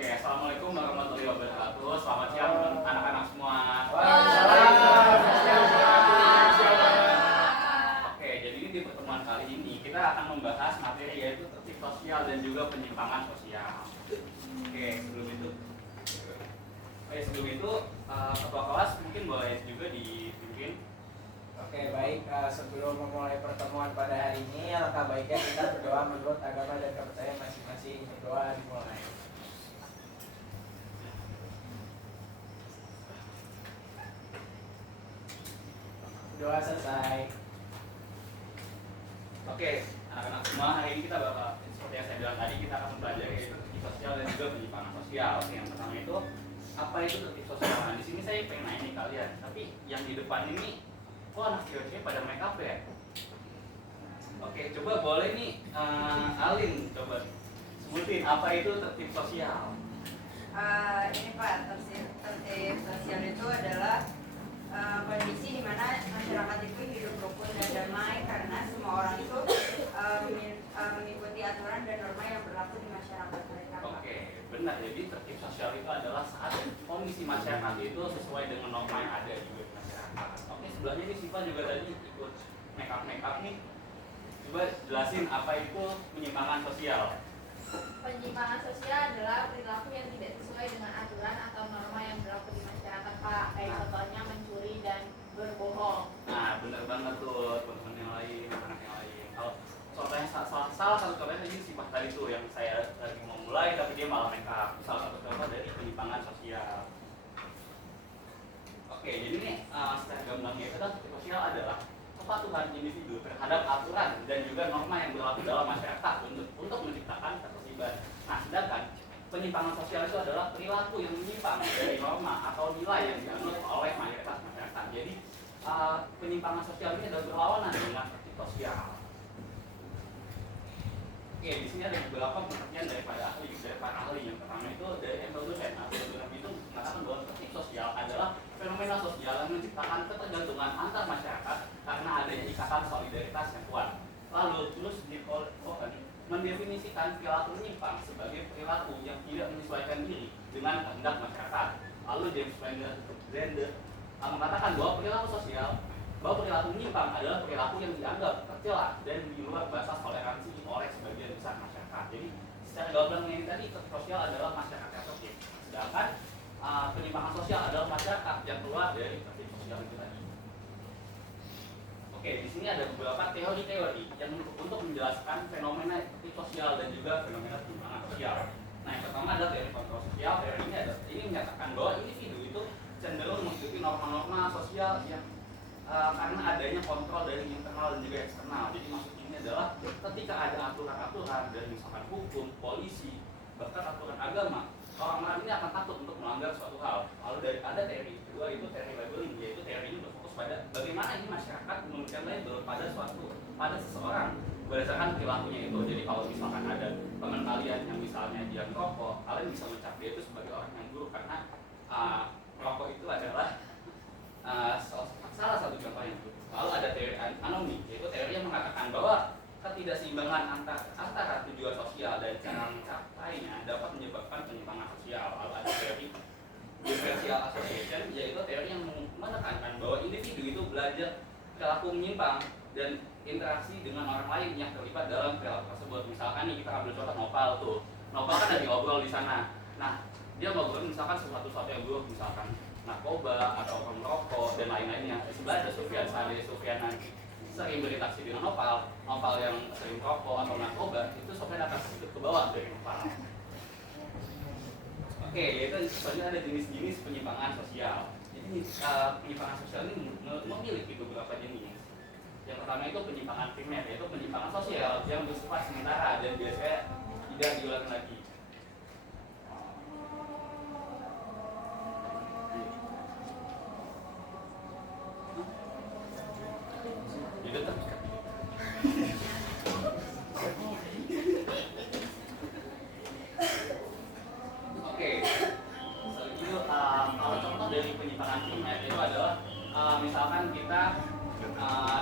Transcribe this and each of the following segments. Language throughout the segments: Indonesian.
Oke, assalamualaikum warahmatullahi wabarakatuh. Selamat siang anak-anak semua. Oke, jadi di pertemuan kali ini kita akan membahas materi yaitu tertib sosial dan juga penyimpangan sosial. Oke, sebelum itu ketua kelas mungkin boleh juga dipimpin. Oke, baik. Sebelum memulai pertemuan pada hari ini, alangkah baiknya kita berdoa menurut agama dan kepercayaan masing-masing. Berdoa dimulai. Doa selesai. Oke, anak-anak semua, hari ini kita bakal seperti yang saya bilang tadi, kita akan belajar yaitu tertib sosial dan juga penyimpangan sosial. Oke, yang pertama itu apa itu tertib sosial? Nah, di sini saya pengen nanya nih kalian, tapi yang di depan ini kok anak cewek-cewek pada make up ya? Oke, coba boleh nih Alin coba sebutin apa itu tertib sosial. Ini Pak, tertib sosial itu adalah kondisi di mana masyarakat itu hidup rukun dan damai karena semua orang itu mengikuti aturan dan norma yang berlaku di masyarakat mereka. Oke, benar. Jadi tertib sosial itu adalah saat kondisi masyarakat itu sesuai dengan norma yang ada juga di masyarakat. Oke, sebelahnya nih Siva juga tadi ikut make up nih. Coba jelasin apa itu penyimpangan sosial. Penyimpangan sosial adalah perilaku yang tidak sesuai dengan aturan atau norma yang berlaku di masyarakat, Pak. Kayak contohnya mencuri dan berbohong. Nah, benar banget tuh teman-teman yang lain, anak yang lain. Kalau contohnya salah satu contohnya tadi Siva tadi tuh yang saya lagi mau mulai tapi dia malah make up. Salah satu contoh dari penyimpangan sosial. Oke, jadi nih secara gamblangnya itu kan tertib sosial adalah kepatuhan individu terhadap aturan dan juga norma yang berlaku dalam masyarakat untuk menciptakan ketertiban. Nah, sedangkan penyimpangan sosial itu adalah perilaku yang menyimpang dari norma atau nilai yang dianut oleh mayoritas masyarakat. Jadi penyimpangan sosial ini adalah berlawanan dengan tertib sosial. Oke, di sini ada beberapa pengertian dari para ahli. Yang pertama itu dari Embel Duren. Itu mengatakan bahwa tertib sosial adalah fenomena sosial yang menciptakan ketergantungan antar masyarakat karena adanya ikatan solidaritas yang kuat. Lalu terus mendefinisikan perilaku menyimpang sebagai perilaku yang tidak menyesuaikan diri dengan kehendak masyarakat. Lalu James Blender mengatakan bahwa perilaku menyimpang adalah perilaku yang dianggap tercela dan di luar batas toleransi oleh sebagian besar masyarakat. Jadi secara gamblangnya ini tadi tertib sosial adalah masyarakat yang tertib, sedangkan penyimpangan sosial adalah masyarakat yang keluar dari tertib sosial itu tadi. Oke, di sini ada beberapa teori-teori yang untuk menjelaskan fenomena tertib sosial dan juga fenomena penyimpangan sosial. Nah, yang pertama adalah teori kontrol sosial. Teori ini menyatakan bahwa individu itu cenderung mengikuti norma-norma sosial yang karena adanya kontrol dari internal dan juga eksternal. Jadi maksud ini adalah ketika ada aturan-aturan dari misalkan hukum, polisi, bahkan aturan agama, orang-orang ini akan takut untuk melanggar suatu hal. Lalu ada teori kedua itu teori labeling, yaitu teori ini berfokus pada bagaimana ini masyarakat memberikan label pada seseorang berdasarkan perilakunya itu. Jadi kalau misalkan ada teman kalian yang misalnya dia merokok, kalian bisa mencap dia itu sebagai orang yang buruk karena merokok itu adalah salah satu contohnya. Lalu ada teori anomi, yaitu teori yang mengatakan bahwa ketidakseimbangan antara tujuan sosial dan cara mencapainya dapat menyebabkan penyimpangan sosial. Lalu ada teori differential association, yaitu teori yang menekankan bahwa individu itu belajar perilaku menyimpang dan interaksi dengan orang lain yang terlibat dalam perilaku tersebut. Misalkan nih kita ambil contoh Nopal tuh. Nopal kan lagi ngobrol di sana. Nah, dia ngobrol misalkan sesuatu yang buruk, misalkan narkoba atau merokok dan lain-lainnya. Sebelah ada Sufyan, Sufyan sering berinteraksi dengan Nopal yang sering merokok atau narkoba, itu Sufyan akan sedikit ke bawah dari Nopal. Oke, yaitu sebenarnya ada jenis-jenis penyimpangan sosial. Jadi penyimpangan sosial ini memiliki beberapa jenis. Yang pertama itu penyimpangan primer, yaitu penyimpangan sosial yang bersifat sementara dan biasanya tidak diulang lagi. Kalau contoh dari penyimpangan primer itu adalah misalkan kita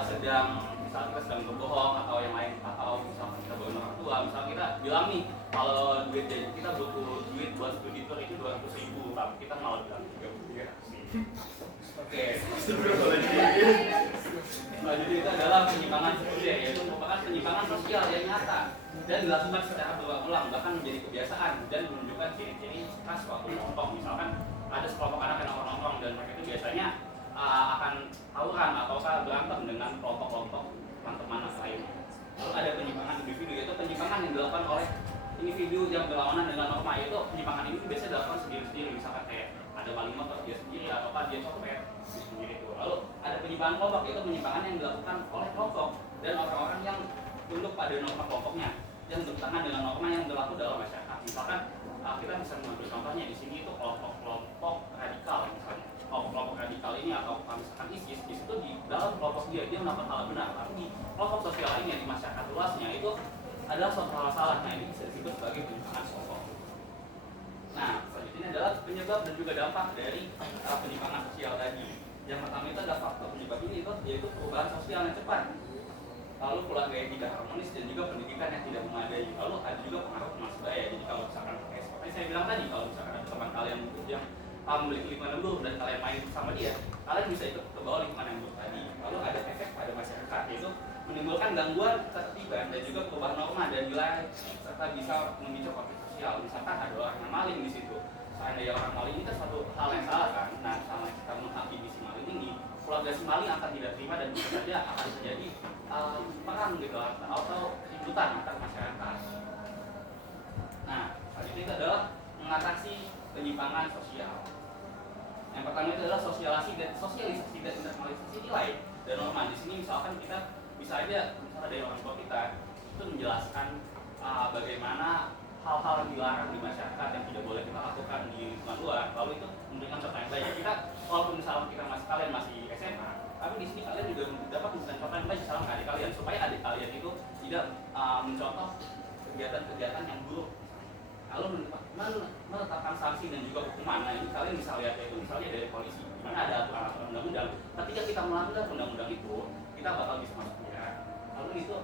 sedang berbohong atau yang lain, atau misalkan kita bohong orang tua, misalkan kita bilang nih kalau duit kita butuh duit buat studi tour itu 200.000, tapi kita malah bilang 30 sih. Oke, nah, jadi itu adalah penyimpangan sosial, yaitu merupakan penyimpangan sosial yang nyata dan dilakukan secara berulang-ulang, bahkan menjadi kebiasaan dan menunjukkan ciri-ciri khas suatu kelompok. Misalkan ada sekelompok anak yang nongkrong dan mereka itu biasanya akan tawuran ataukah berantem dengan kelompok-kelompok teman-teman lain. Lalu ada penyimpangan individu, yaitu penyimpangan yang dilakukan oleh individu yang berlawanan dengan norma. Yaitu penyimpangan ini biasanya dilakukan sendiri-sendiri, misalkan kayak ada maling motor dia sendiri ataukah dia copet sendiri itu. Lalu ada penyimpangan kelompok, yaitu penyimpangan yang dilakukan oleh kelompok dan orang-orang yang tunduk pada norma kelompoknya yang bertentangan dengan norma yang berlaku dalam masyarakat. Misalkan kita bisa mengambil contohnya di sini itu kelompok radikal, misalnya kelompok radikal ini atau misalkan ISIS itu di dalam kelompok dia melakukan hal benar, tapi di kelompok sosial lainnya di masyarakat luasnya itu adalah suatu hal salah. Nah, ini bisa disebut sebagai penyimpangan kelompok. Nah, selanjutnya adalah penyebab dan juga dampak dari penyimpangan sosial tadi. Yang pertama itu adalah faktor penyebab ini yaitu perubahan sosial yang cepat, lalu keluarga yang tidak harmonis dan juga pendidikan yang tidak memadai. Lalu ada juga pengaruh teman sebaya. Jadi kalau misalkan seperti saya bilang tadi, kalau misalkan ada teman kalian yang memiliki lingkungan buruk dan kalian main bersama dia, kalian bisa ikut ke bawah lingkungan yang buruk tadi. Lalu ada efek pada masyarakat, yaitu menimbulkan gangguan ketertiban dan juga perubahan norma dan nilai serta bisa memicu konflik sosial. Misalkan ada orang yang maling di situ, seandainya orang maling ini kan suatu hal yang salah kan. Nah, sama kita menghakimi si maling ini, keluarga si maling akan tidak terima dan bisa saja akan terjadi perang gitu atau ributan antar masyarakat. Nah, selanjutnya itu adalah mengatasi penyimpangan sosial. Yang pertama itu adalah sosialisasi dan internalisasi nilai dan norma. Di sini misalkan kita bisa aja misalnya dari orang tua kita itu menjelaskan bagaimana hal-hal yang dilarang di masyarakat yang tidak boleh kita lakukan di lingkungan luar, lalu itu memberikan contoh yang baik. Kita walaupun misalnya kalian masih SMA, tapi di sini kalian juga dapat memberikan contoh yang baik sama adik kalian supaya adik kalian itu tidak mencontoh kegiatan-kegiatan yang buruk. Lalu menetapkan sanksi dan juga hukuman. Nah, ini kalian bisa lihat yaitu misalnya dari polisi, di mana ada aturan undang-undang. Ketika kita melanggar undang-undang itu, kita bakal bisa masuk penjara. Lalu itu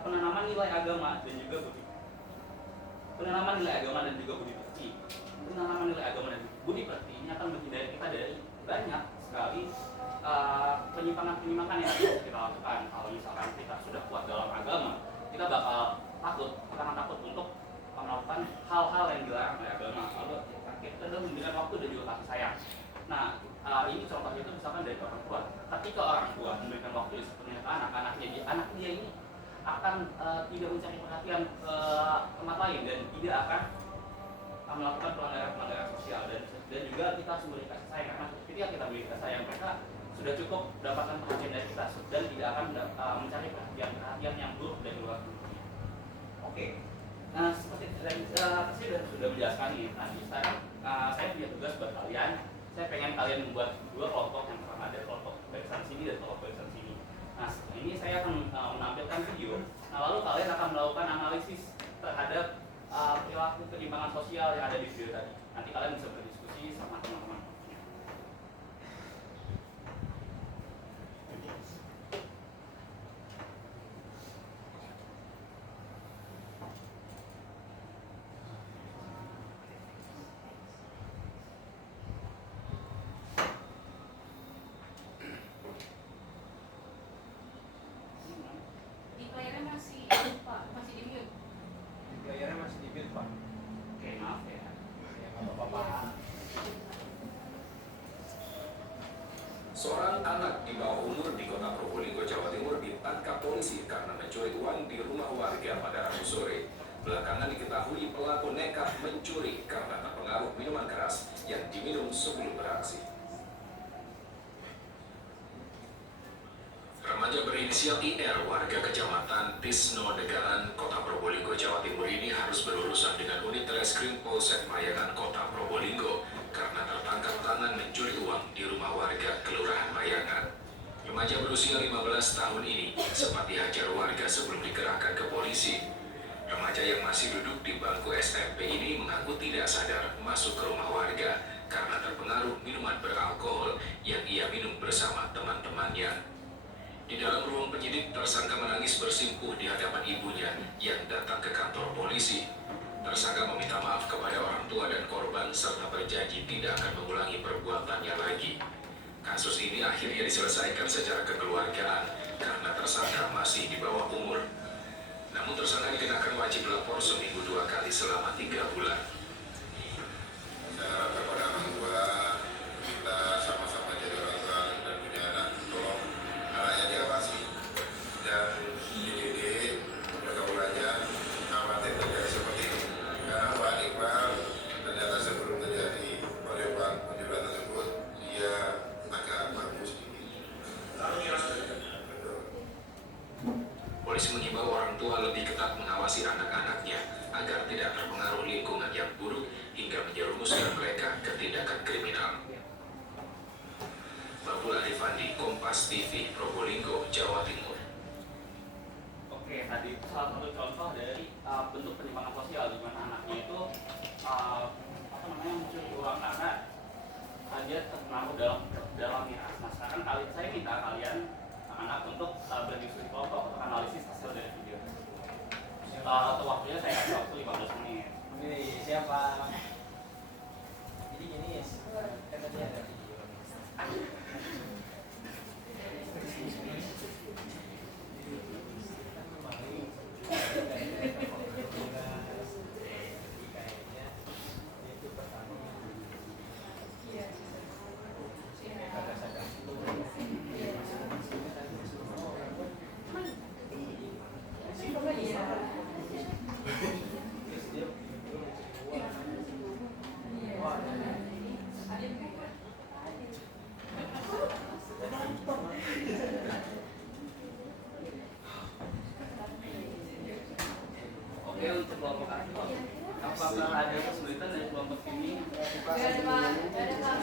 penanaman nilai agama dan juga budi. Penanaman nilai agama dan juga budi pekerti. Penanaman nilai agama dan budi pekerti ini akan menghindari kita dari banyak sekali penyimpangan-penyimpangan yang bisa kita lakukan. Kalau misalkan kita sudah kuat dalam agama, kita bakal akan takut untuk melakukan hal-hal yang dilarang oleh agama. Lalu kita sudah memberikan waktu dan juga kasih sayang. Nah, ini contohnya itu misalkan dari orang tua. Ketika orang tua memberikan waktu sepenuhnya ke anak dia ini akan tidak mencari perhatian ke tempat lain dan tidak akan melakukan pelanggaran sosial dan juga kita harus memberi kasih sayang, karena ketika kita memberi kasih sayang mereka sudah cukup mendapatkan perhatian dari kita dan tidak akan mencari perhatian yang buruk dari luar. Oke. Nah, seperti tadi saya sudah menjelaskan nih. Nanti sekarang saya punya tugas buat kalian. Saya pengen kalian membuat dua kelompok, yang pertama ada kelompok barisan sini dan kelompok barisan sini. Nah, ini saya akan menampilkan video. Nah, lalu kalian akan melakukan analisis terhadap perilaku penyimpangan sosial yang ada di video tadi. Nanti kalian bisa berdiskusi sama teman-teman. Di playernya masih Pak, masih di mute. Playernya masih di build, Pak. Oke, maaf ya. Ya, nggak apa-apa. Seorang anak di bawah umur di Kota Probolinggo, Jawa Timur ditangkap polisi karena mencuri uang di rumah warga pada Rabu sore. Belakangan diketahui pelaku nekat mencuri karena terpengaruh minuman keras yang diminum sebelum beraksi. Remaja berinisial IR, warga kecamatan Tisno Negaran, Kota Probolinggo, Jawa Timur ini harus berurusan dengan unit Reskrim Polsek Mayangan, Kota Probolinggo karena tertangkap tangan mencuri uang di rumah warga Kelurahan Mayangan. Remaja berusia 15 tahun ini sempat dihajar warga sebelum dikerahkan ke polisi. Remaja yang masih duduk di bangku SMP ini mengaku tidak sadar masuk ke rumah warga karena terpengaruh minuman beralkohol yang ia minum bersama teman-temannya. Di dalam ruang penyidik, tersangka menangis bersimpuh di hadapan ibunya yang datang ke kantor polisi. Tersangka meminta maaf kepada orang tua serta berjanji tidak akan mengulangi perbuatannya lagi. Kasus ini akhirnya diselesaikan secara kekeluargaan karena tersangka masih di bawah umur. Namun tersangka dikenakan wajib lapor seminggu 2 kali selama 3 bulan. Saya kepada orang tua, kita sama-sama jadi orang tua dan punya anak, tolong anaknya diawasi dan dididik pergaulannya amati terjadi seperti ini. Karena Pak Iqbal ternyata sebelum terjadi penjualan tersebut dia agak bagus sedikit. Betul. Polisi mengimbau orang tua lebih ketat mengawasi anak-anaknya agar tidak terpengaruh lingkungan yang buruk hingga menjerumuskan mereka ke tindakan kriminal. Babul Arifandi, Kompas TV, Probolinggo, Jawa Timur. Oke, tadi itu salah satu contoh dari bentuk penyimpangan sosial di mana anaknya itu mencuri uang karena dia terpengaruh dalam miras. Nah, sekarang saya minta kalian anak untuk berdiskusi kelompok untuk analisis hasil dari video. Untuk waktunya saya kasih waktu 15 menit. Oke, siapa? Jadi gini ya, kan tadi ada video. Oke, untuk kelompok aktif, apakah ada kesulitan dari kelompok ini? Gak ada Pak, gak ada Pak.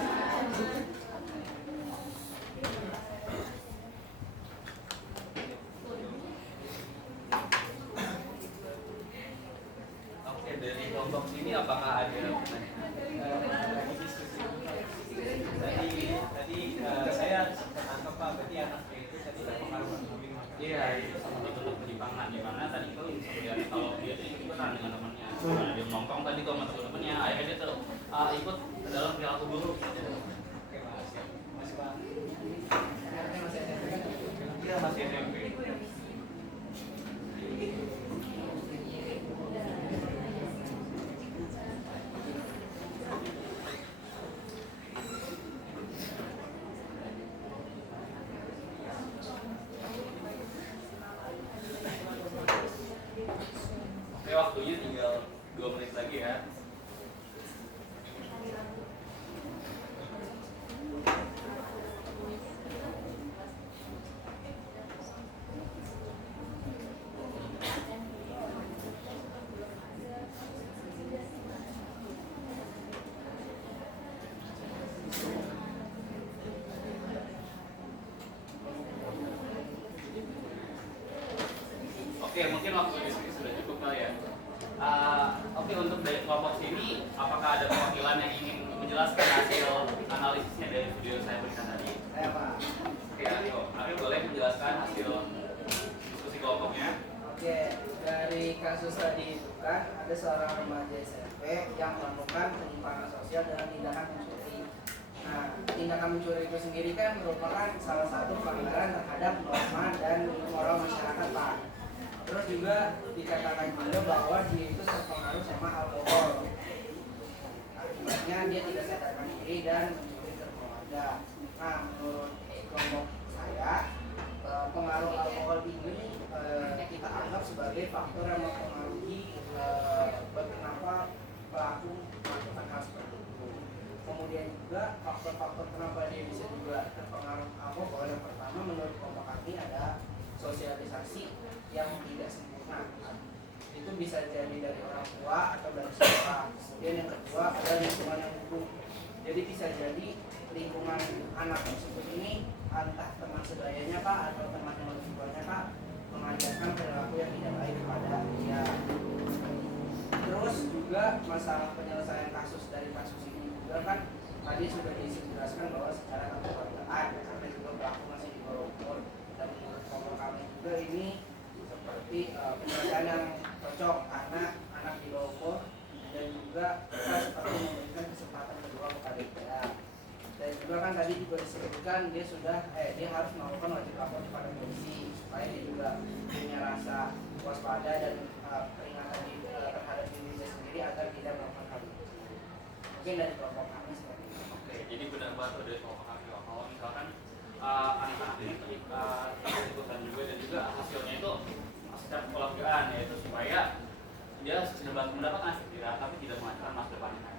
Oke, dari kelompok sini apakah ada Tadi saya tertangkap Pak, berarti anaknya itu tadi terpengaruh bullying. Iya, itu salah satu bentuk penyimpangan di mana tadi itu sebenarnya kalau dia tuh ikutan dengan temannya, nah, dia nongkrong tadi tuh sama teman-temannya, akhirnya dia tuh ikut ke dalam perilaku buruk. Oke Pak, siap. Masih Pak. Dia masih SMP. Oke, waktunya tinggal 2 menit lagi ya. Oke, mungkin waktu diskusi sudah cukup kali ya. Oke, untuk dari kelompok sini, apakah ada perwakilan yang ingin menjelaskan hasil analisisnya dari video saya berikan tadi? Saya Pak. Oke, Aryo boleh menjelaskan hasil diskusi kelompoknya? Oke, dari kasus tadi itu kan ada seorang remaja SMP yang melakukan penyimpangan sosial dengan tindakan mencuri. Nah, tindakan mencuri itu sendiri kan merupakan salah satu pelanggaran terhadap norma dan moral masyarakat, Pak. Terus juga dikatakan juga bahwa dia itu terpengaruh sama alkohol. Akibatnya dia tidak sadarkan diri dan mencuri terkeluarga. Nah, menurut kelompok saya, pengaruh alkohol ini kita anggap sebagai faktor yang mempengaruhi kenapa pelaku melakukan hal seperti itu. Kemudian juga faktor-faktor kenapa dia bisa juga terpengaruh alkohol, yang pertama menurut kelompok kami ada sosialisasi yang tidak sempurna. Itu bisa jadi dari orang tua atau dari sekolah. Kemudian yang kedua ada lingkungan yang buruk. Jadi bisa jadi lingkungan anak tersebut ini entah teman sebayanya Pak atau teman yang lebih tuanya Pak mengajarkan perilaku yang tidak baik kepada dia. Terus juga masalah penyelesaian kasus dari kasus ini juga kan tadi sudah dijelaskan bahwa secara kekeluargaan karena juga pelaku masih di bawah umur, dan menurut kelompok kami juga ini seperti penyelesaian yang cocok karena anak di bawah umur dan juga kita seperti memberikan kesempatan kan tadi juga disebutkan dia harus melakukan wajib lapor kepada polisi supaya dia juga punya rasa waspada dan peringatan terhadap dirinya sendiri agar tidak melakukan hal itu. Mungkin dari kelompok kami seperti itu. Oke, jadi benar banget dari kelompok kami kalau misalkan anak-anak ini terlibat juga dan juga hasilnya itu secara kekeluargaan, yaitu supaya dia mendapatkan efektivitas tapi tidak menghancurkan masa depannya.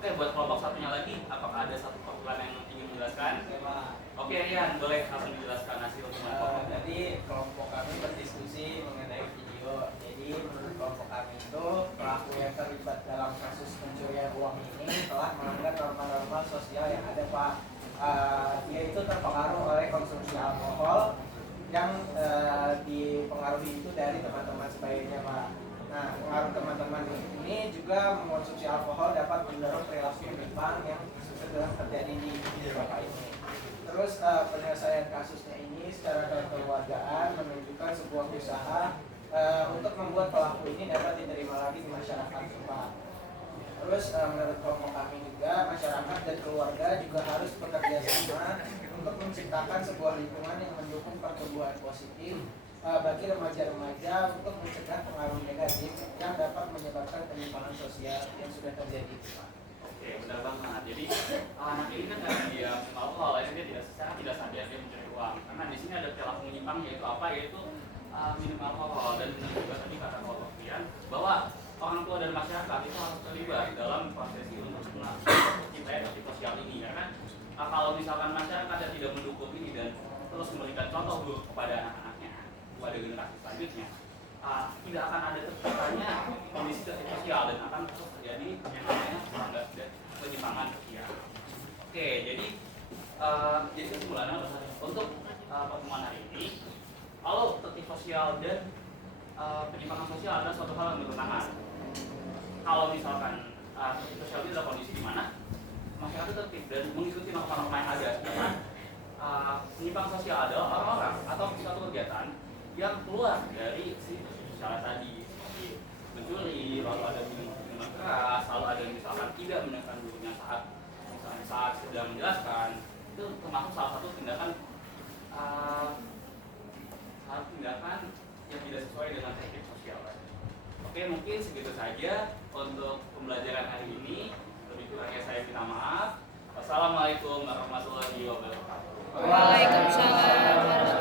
Oke, buat kelompok satunya lagi, apakah ada satu peraturan yang ingin menjelaskan? Oke, Rian, boleh langsung dijelaskan hasil teman kelompok. Jadi kelompok kami berdiskusi mengenai video. Jadi menurut kelompok kami itu pelaku yang terlibat dalam kasus pencurian uang ini telah melanggar norma-norma sosial yang ada, Pak. Dia itu terpengaruh oleh konsumsi alkohol yang dipengaruhi itu dari teman-teman sebayanya, Pak. Nah, pengaruh teman-teman ini juga mengkonsumsi alkohol dapat mendorong perilaku menyimpang yang sedang terjadi di Bapak ini. Terus penyelesaian kasusnya ini secara kekeluargaan menunjukkan sebuah usaha untuk membuat pelaku ini dapat diterima lagi di masyarakat, Pak. Terus menurut kelompok kami juga masyarakat dan keluarga juga harus bekerja sama untuk menciptakan sebuah lingkungan yang mendukung pertumbuhan positif bagi remaja-remaja untuk mencegah pengaruh negatif yang dapat menyebabkan penyimpangan sosial yang sudah terjadi, Pak. Oke, benar banget. Jadi anak ini kan karena dia alkohol, dia tidak secara tidak sadar dia mencuri uang. Karena di sini ada perilaku menyimpang yaitu apa? Yaitu minum alkohol. Dan benar juga tadi kata kelompok Rian bahwa orang tua dan masyarakat itu harus terlibat dalam proses untuk menciptakan tertib sosial ini. Karena kalau misalkan masyarakat yang tidak mendukung ini dan terus memberikan contoh buruk kepada anak-anaknya, kepada generasi selanjutnya, tidak akan ada terciptanya kondisi tertib sosial dan akan terus terjadi yang namanya penyimpangan sosial. Oke, jadi kesimpulannya untuk pertemuan hari ini, kalau tertib sosial dan penyimpangan sosial adalah suatu hal yang bertentangan. Kalau misalkan tertib sosial itu adalah kondisi di mana masyarakat tertib dan mengikuti norma-norma yang ada, sedangkan penyimpangan sosial adalah orang-orang atau suatu kegiatan yang keluar dari si sosial tadi, seperti mencuri, lalu ada minuman keras, lalu ada misalkan tidak mendengarkan gurunya saat sedang menjelaskan, itu termasuk salah satu tindakan yang tidak sesuai dengan tertib sosial. Oke, mungkin segitu saja untuk pembelajaran hari ini. Lebih kurangnya saya minta maaf. Wassalamualaikum warahmatullahi wabarakatuh. Waalaikumsalam.